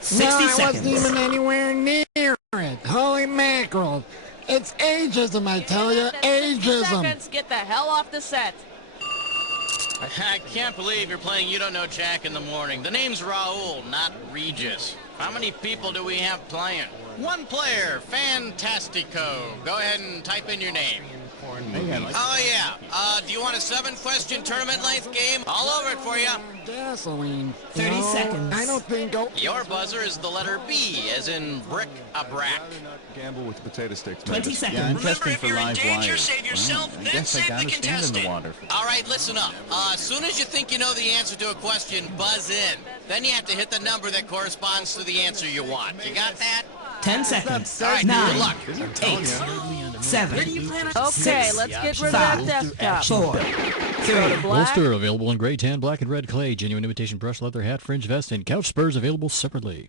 60 no, I seconds. wasn't even anywhere near it. Holy mackerel. It's ageism, I tell you. 60 Ageism. seconds. Get the hell off the set. I can't believe you're playing You Don't Know Jack in the morning. The name's Raoul, not Regis. How many people do we have playing? One player, Fantastico. Go ahead and type in your name. Oh, yeah. Do you want a 7-question tournament-length game? All over it for you. Gasoline. 30 seconds. I don't think... Your buzzer is the letter B, as in bric-a-brac. Gamble with the potato sticks. 20 seconds. Yeah, interesting for live wire. save yourself, I guess I gotta stand in the water. All right, listen up. As soon as you think you know the answer to a question, buzz in. Then you have to hit the number that corresponds to the answer you want. You got that? 10 seconds. All right, 9, good luck. 8, 7, Okay, let's get rid of that desktop. 4, 3, Black. Bolster available in gray, tan, black, and red clay. Genuine imitation brush, leather, hat, fringe vest, and couch spurs available separately.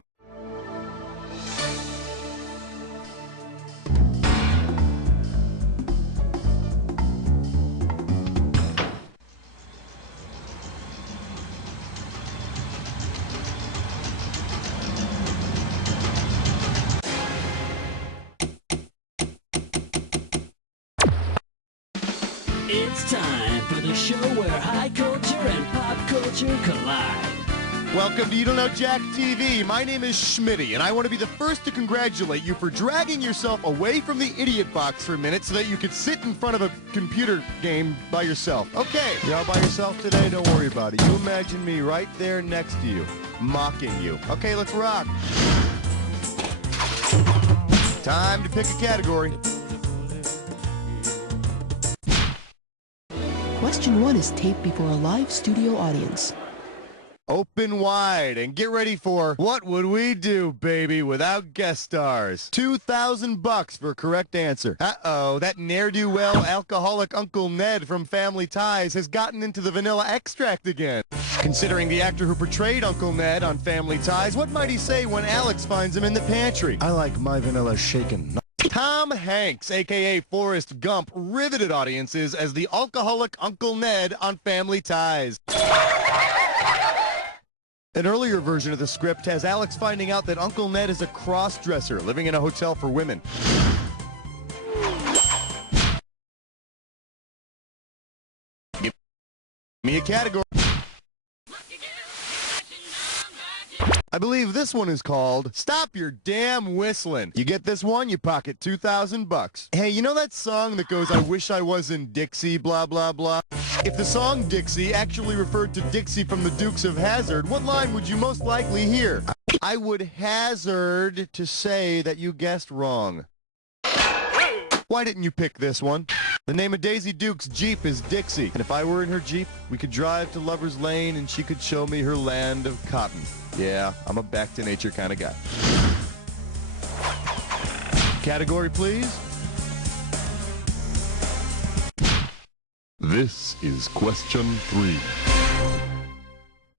It's time for the show where high culture and pop culture collide. Welcome to You Don't Know Jack TV. My name is Schmitty, and I want to be the first to congratulate you for dragging yourself away from the idiot box for a minute so that you could sit in front of a computer game by yourself. Okay, you're all by yourself today? Don't worry about it. You imagine me right there next to you, mocking you. Okay, let's rock. Time to pick a category. Question 1 is taped before a live studio audience. Open wide and get ready for What Would We Do, Baby, without guest stars. $2,000 for a correct answer. Uh-oh, that ne'er-do-well alcoholic Uncle Ned from Family Ties has gotten into the vanilla extract again. Considering the actor who portrayed Uncle Ned on Family Ties, what might he say when Alex finds him in the pantry? I like my vanilla shaken. Tom Hanks, a.k.a. Forrest Gump, riveted audiences as the alcoholic Uncle Ned on Family Ties. An earlier version of the script has Alex finding out that Uncle Ned is a cross-dresser living in a hotel for women. Give me a category. I believe this one is called Stop Your Damn Whistling. You get this one, you pocket $2,000. Hey, you know that song that goes, I wish I was in Dixie, blah, blah, blah? If the song Dixie actually referred to Dixie from the Dukes of Hazzard, what line would you most likely hear? I would hazard to say that you guessed wrong. Why didn't you pick this one? The name of Daisy Duke's Jeep is Dixie, and if I were in her Jeep, we could drive to Lover's Lane and she could show me her land of cotton. Yeah, I'm a back-to-nature kind of guy. Category, please. This is question 3.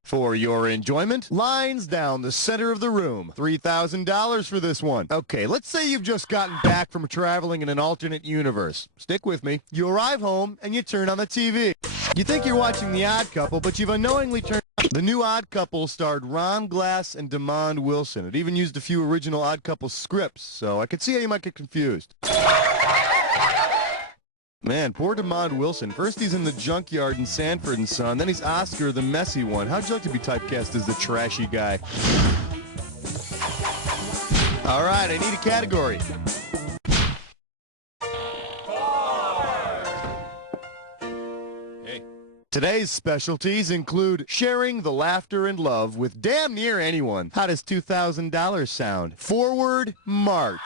For your enjoyment, lines down the center of the room. $3,000 for this one. Okay, let's say you've just gotten back from traveling in an alternate universe. Stick with me. You arrive home and you turn on the TV. You think you're watching The Odd Couple, but you've unknowingly turned... The new Odd Couple starred Ron Glass and Demond Wilson. It even used a few original Odd Couple scripts, so I could see how you might get confused. Man, poor Demond Wilson. First he's in The Junkyard in Sanford and Son, then he's Oscar, the messy one. How'd you like to be typecast as the trashy guy? All right, I need a category. Today's specialties include sharing the laughter and love with damn near anyone. How does $2,000 sound? Forward march.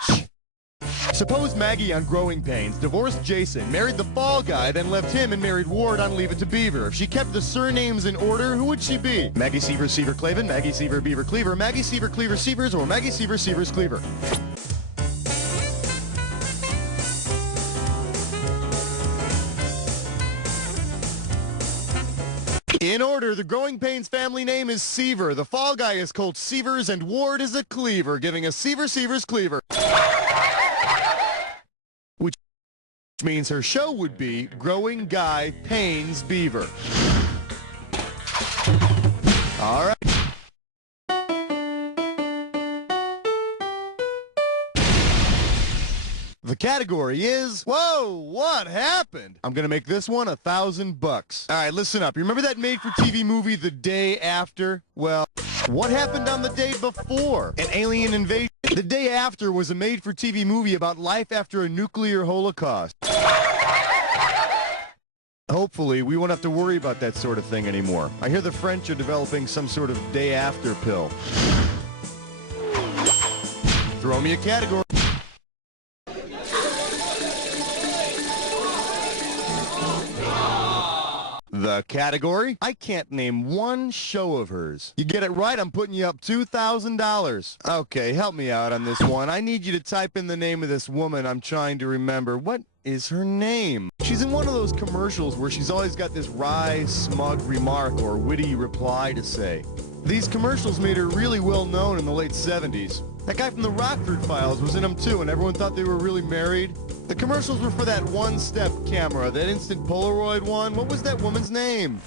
Suppose Maggie on Growing Pains divorced Jason, married the fall guy, then left him and married Ward on Leave It to Beaver. If she kept the surnames in order, who would she be? Maggie Seaver, Seaver, Clavin, Maggie Seaver, Beaver, Cleaver, Maggie Seaver, Cleaver, Seavers, or Maggie Seaver, Seavers, Cleaver? In order, the Growing Pains family name is Seaver. The fall guy is called Seavers, and Ward is a Cleaver, giving us Seaver, Seavers, Cleaver. Which means her show would be Growing Guy Pains Beaver. All right. The category is, whoa, what happened? I'm gonna make this one $1,000. All right, listen up. You remember that made-for-TV movie The Day After? Well, what happened on the day before? An alien invasion? The Day After was a made-for-TV movie about life after a nuclear holocaust. Hopefully, we won't have to worry about that sort of thing anymore. I hear the French are developing some sort of day-after pill. Throw me a category. The category? I can't name one show of hers. You get it right, I'm putting you up $2,000. Okay, help me out on this one. I need you to type in the name of this woman I'm trying to remember. What is her name? She's in one of those commercials where she's always got this wry, smug remark or witty reply to say. These commercials made her really well known in the late 70s. That guy from the Rockford Files was in them too, and everyone thought they were really married. The commercials were for that one-step camera, that instant Polaroid one. What was that woman's name?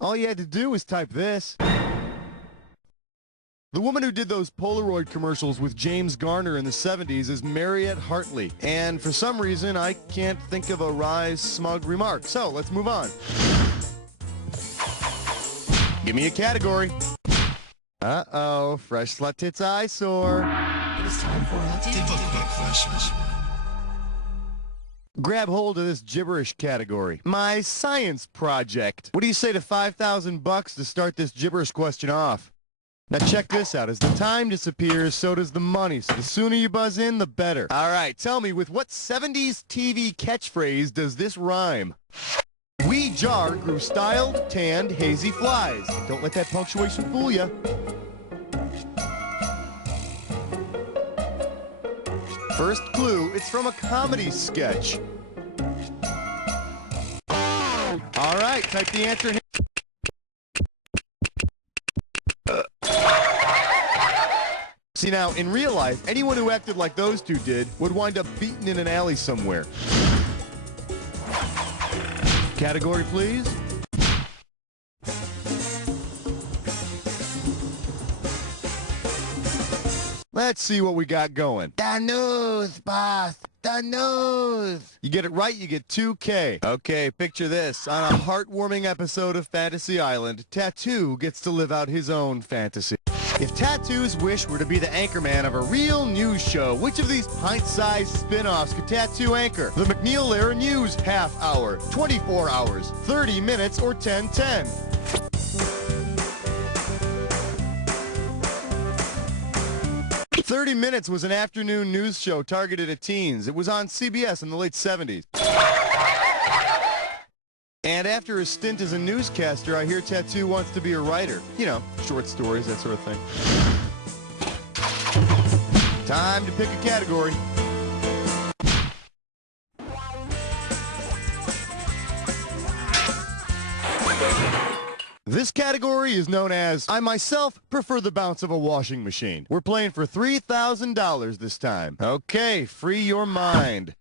All you had to do was type this. The woman who did those Polaroid commercials with James Garner in the 70s is Mariette Hartley. And for some reason, I can't think of a wry, smug remark. So, let's move on. Give me a category. Uh-oh, fresh slut tits eyesore. It is time for a difficult question. Grab hold of this gibberish category. My science project. What do you say to $5,000 to start this gibberish question off? Now check this out. As the time disappears, so does the money. So the sooner you buzz in, the better. All right, tell me, with what 70s TV catchphrase does this rhyme? Wee jar grew styled, tanned, hazy flies. Don't let that punctuation fool you. First clue, it's from a comedy sketch. All right, type the answer here. See now, in real life, anyone who acted like those two did would wind up beaten in an alley somewhere. Category, please. Let's see what we got going. The news, boss. The news. You get it right, you get $2K. Okay, picture this. On a heartwarming episode of Fantasy Island, Tattoo gets to live out his own fantasy. If Tattoo's wish were to be the anchorman of a real news show, which of these pint-sized spin-offs could Tattoo anchor? The McNeil-Lehrer News half hour, 24 hours, 30 minutes, or 10-10? "30 Minutes" was an afternoon news show targeted at teens. It was on CBS in the late 70s. And after a stint as a newscaster, I hear Tattoo wants to be a writer. You know, short stories, that sort of thing. Time to pick a category. This category is known as, I myself prefer the bounce of a washing machine. We're playing for $3,000 this time. Okay, free your mind.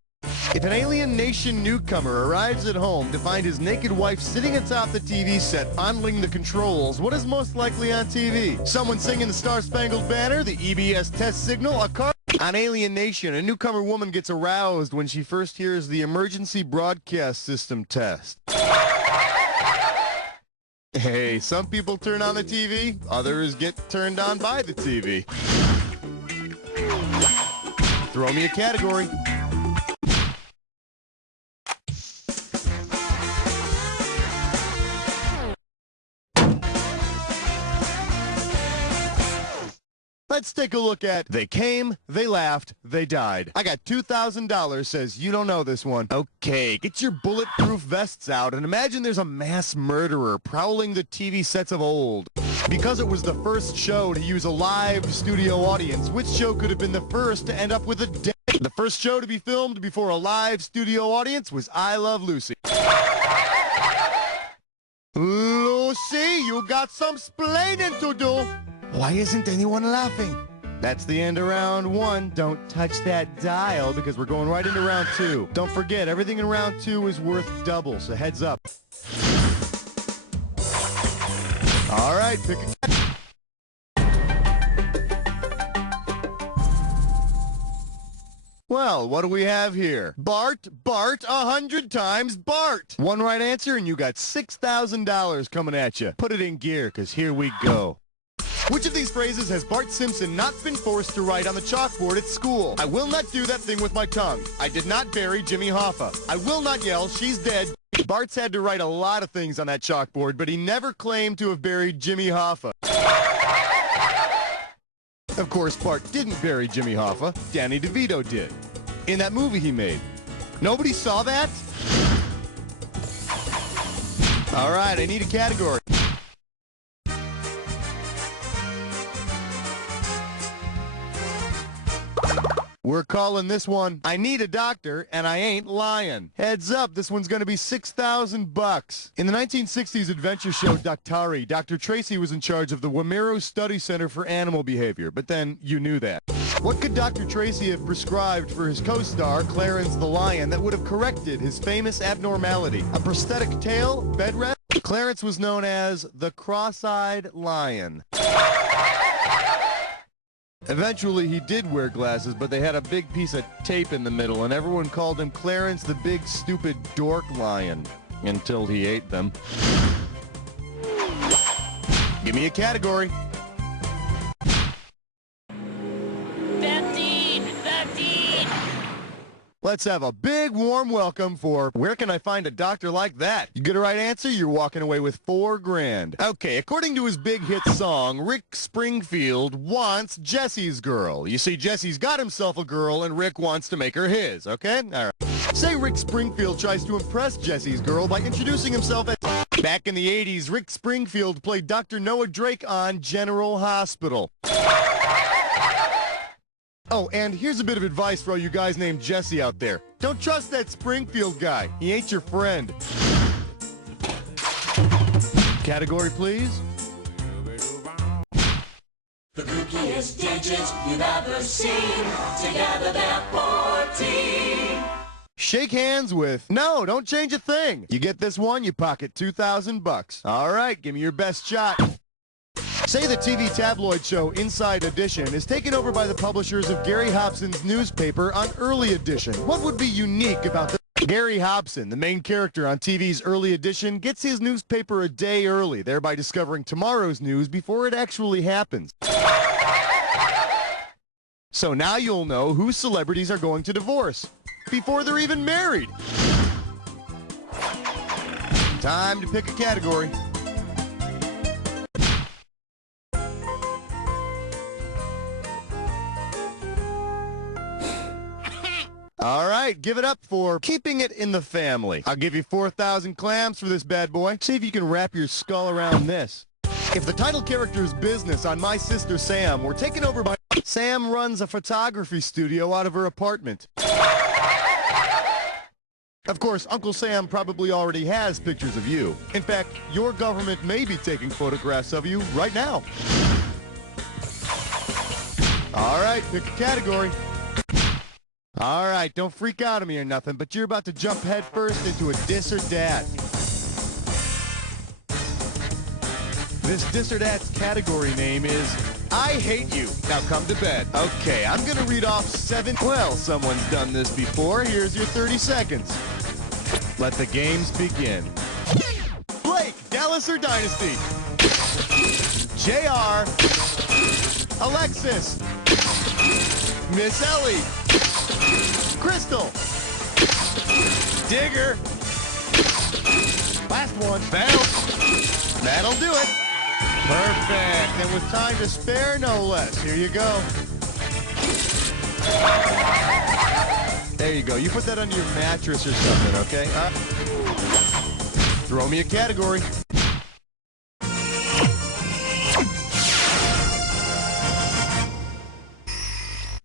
If an Alien Nation newcomer arrives at home to find his naked wife sitting atop the TV set fondling the controls, what is most likely on TV? Someone singing the Star-Spangled Banner, the EBS test signal, a car? On Alien Nation, a newcomer woman gets aroused when she first hears the emergency broadcast system test. Hey, some people turn on the TV, others get turned on by the TV. Throw me a category. Let's take a look at They Came, They Laughed, They Died. I got $2,000, says you don't know this one. Okay, get your bulletproof vests out and imagine there's a mass murderer prowling the TV sets of old. Because it was the first show to use a live studio audience, which show could have been the first to end up with a death? The first show to be filmed before a live studio audience was I Love Lucy. Lucy, you got some splaining to do. Why isn't anyone laughing? That's the end of round one. Don't touch that dial because we're going right into round two. Don't forget, everything in round two is worth double, so heads up. All right, pick a... Well, what do we have here? Bart, 100 times Bart. One right answer and you got $6,000 coming at you. Put it in gear, because here we go. Which of these phrases has Bart Simpson not been forced to write on the chalkboard at school? I will not do that thing with my tongue. I did not bury Jimmy Hoffa. I will not yell, she's dead. Bart's had to write a lot of things on that chalkboard, but he never claimed to have buried Jimmy Hoffa. Of course, Bart didn't bury Jimmy Hoffa. Danny DeVito did. In that movie he made. Nobody saw that? All right, I need a category. We're calling this one, I Need a Doctor, and I Ain't Lying. Heads up, this one's gonna be $6,000. In the 1960s adventure show Daktari, Dr. Tracy was in charge of the Wamiro Study Center for Animal Behavior, but then you knew that. What could Dr. Tracy have prescribed for his co-star, Clarence the Lion, that would have corrected his famous abnormality? A prosthetic tail? Bed rest? Clarence was known as the Cross-Eyed Lion. Eventually, he did wear glasses, but they had a big piece of tape in the middle, and everyone called him Clarence the Big Stupid Dork Lion, until he ate them. Give me a category. 15! Let's have a big warm welcome for Where Can I Find a Doctor Like That? You get a right answer, you're walking away with $4 grand. Okay, according to his big hit song, Rick Springfield wants Jesse's girl. You see, Jesse's got himself a girl and Rick wants to make her his, okay? All right. Say Rick Springfield tries to impress Jesse's girl by introducing himself as... Back in the 80s, Rick Springfield played Dr. Noah Drake on General Hospital. Oh, and here's a bit of advice for all you guys named Jesse out there. Don't trust that Springfield guy. He ain't your friend. Category, please. The kookiest digits you've ever seen. Together they're 14. Shake hands with... No, don't change a thing. You get this one, you pocket $2,000. All right, give me your best shot. Say the TV tabloid show Inside Edition is taken over by the publishers of Gary Hobson's newspaper on Early Edition. What would be unique about the... Gary Hobson, the main character on TV's Early Edition, gets his newspaper a day early, thereby discovering tomorrow's news before it actually happens. So now you'll know who celebrities are going to divorce before they're even married. Time to pick a category. All right, give it up for keeping it in the family. I'll give you 4,000 clams for this bad boy. See if you can wrap your skull around this. If the title character's business on My Sister Sam were taken over by... Sam runs a photography studio out of her apartment. Of course, Uncle Sam probably already has pictures of you. In fact, your government may be taking photographs of you right now. All right, pick a category. All right, don't freak out at me or nothing, but you're about to jump headfirst into a dis or dat. This dis or dat's category name is I Hate You. Now come to bed. Okay, I'm gonna read off 7. Well, someone's done this before. Here's your 30 seconds. Let the games begin. Blake, Dallas or Dynasty? JR, Alexis, Miss Ellie, Crystal, Digger, last one, bounce. That'll do it. Perfect. And with time to spare, no less. Here you go. There you go. You put that under your mattress or something, okay? Throw me a category.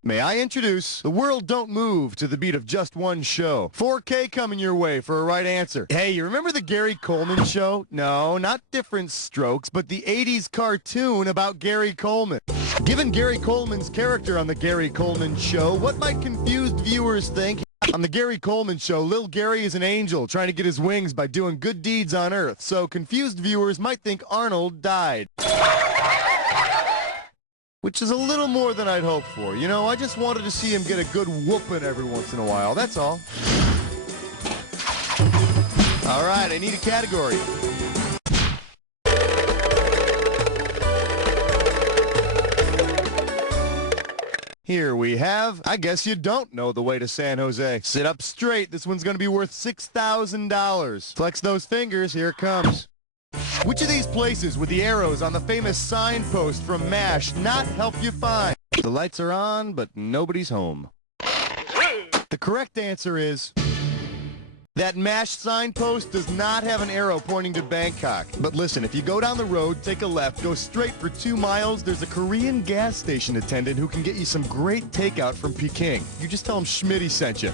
May I introduce The World Don't Move to the beat of just one show. 4K coming your way for a right answer. Hey, you remember the Gary Coleman show? No, not Different Strokes, but the 80s cartoon about Gary Coleman. Given Gary Coleman's character on the Gary Coleman show, what might confused viewers think? On the Gary Coleman Show, Lil Gary is an angel trying to get his wings by doing good deeds on Earth, so confused viewers might think Arnold died. Which is a little more than I'd hoped for. You know, I just wanted to see him get a good whooping every once in a while, that's all. All right, I need a category. Here we have, I guess you don't know the way to San Jose. Sit up straight, this one's gonna be worth $6,000. Flex those fingers, here it comes. Which of these places with the arrows on the famous signpost from MASH not help you find? The lights are on, but nobody's home. The correct answer is... that MASH signpost does not have an arrow pointing to Bangkok. But listen, if you go down the road, take a left, go straight for 2 miles, there's a Korean gas station attendant who can get you some great takeout from Peking. You just tell him Schmitty sent you.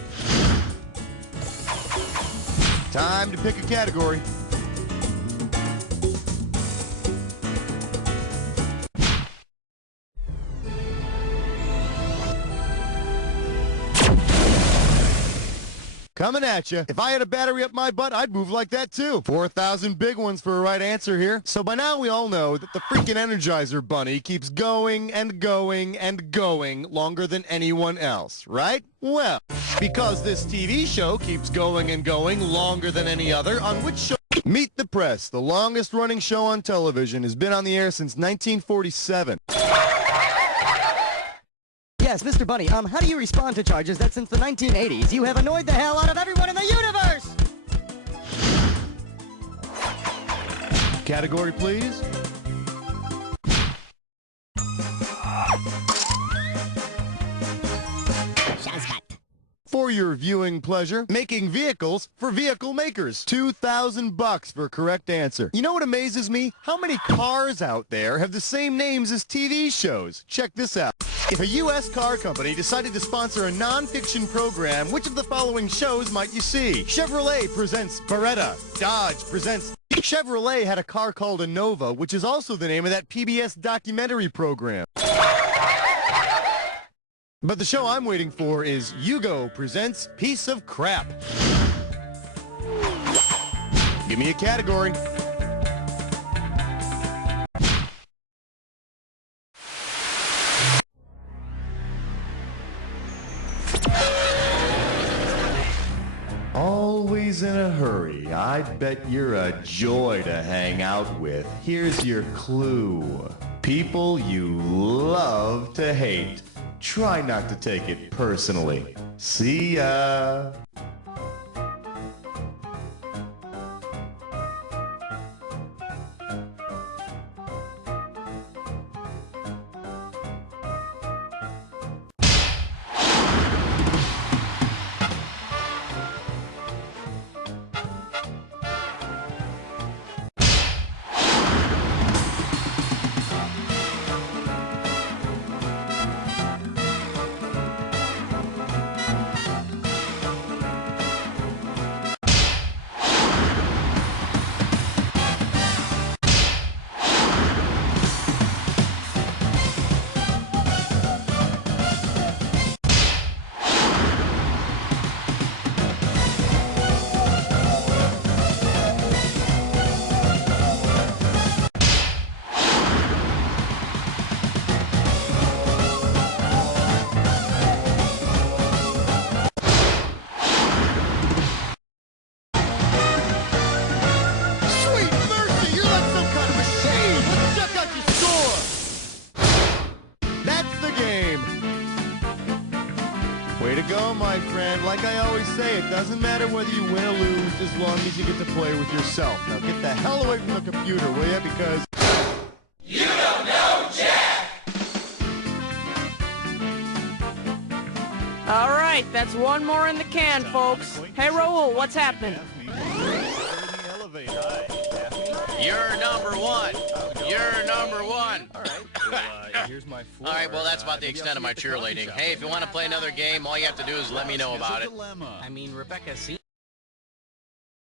Time to pick a category. Coming at you. If I had a battery up my butt, I'd move like that too. 4,000 big ones for a right answer here. So by now we all know that the freaking Energizer Bunny keeps going and going and going longer than anyone else, right? Well, because this TV show keeps going and going longer than any other, on which show? Meet the Press, the longest running show on television, has been on the air since 1947. Yes, Mr. Bunny, how do you respond to charges that since the 1980s you have annoyed the hell out of everyone in the universe? Category, please. For your viewing pleasure, making vehicles for vehicle makers. $2,000 for a correct answer. You know what amazes me? How many cars out there have the same names as TV shows? Check this out. If a U.S. car company decided to sponsor a non-fiction program, which of the following shows might you see? Chevrolet presents Beretta. Dodge presents... Chevrolet had a car called a Nova, which is also the name of that PBS documentary program. But the show I'm waiting for is Yugo presents Piece of Crap. Give me a category. Always in a hurry. I bet you're a joy to hang out with. Here's your clue. People you love to hate. Try not to take it personally. See ya! Way to go, my friend. Like I always say, it doesn't matter whether you win or lose as long as you get to play with yourself. Now get the hell away from the computer, will ya? Because... you don't know Jack! All right, that's one more in the can, folks. Hey, Raul, what's happening? You're number one. You're number one. All right. Well, here's my floor. All right, well, that's about the extent of my cheerleading. Hey, if you want to play another game, all you have to do is let me know about it. I mean, Rebecca, see...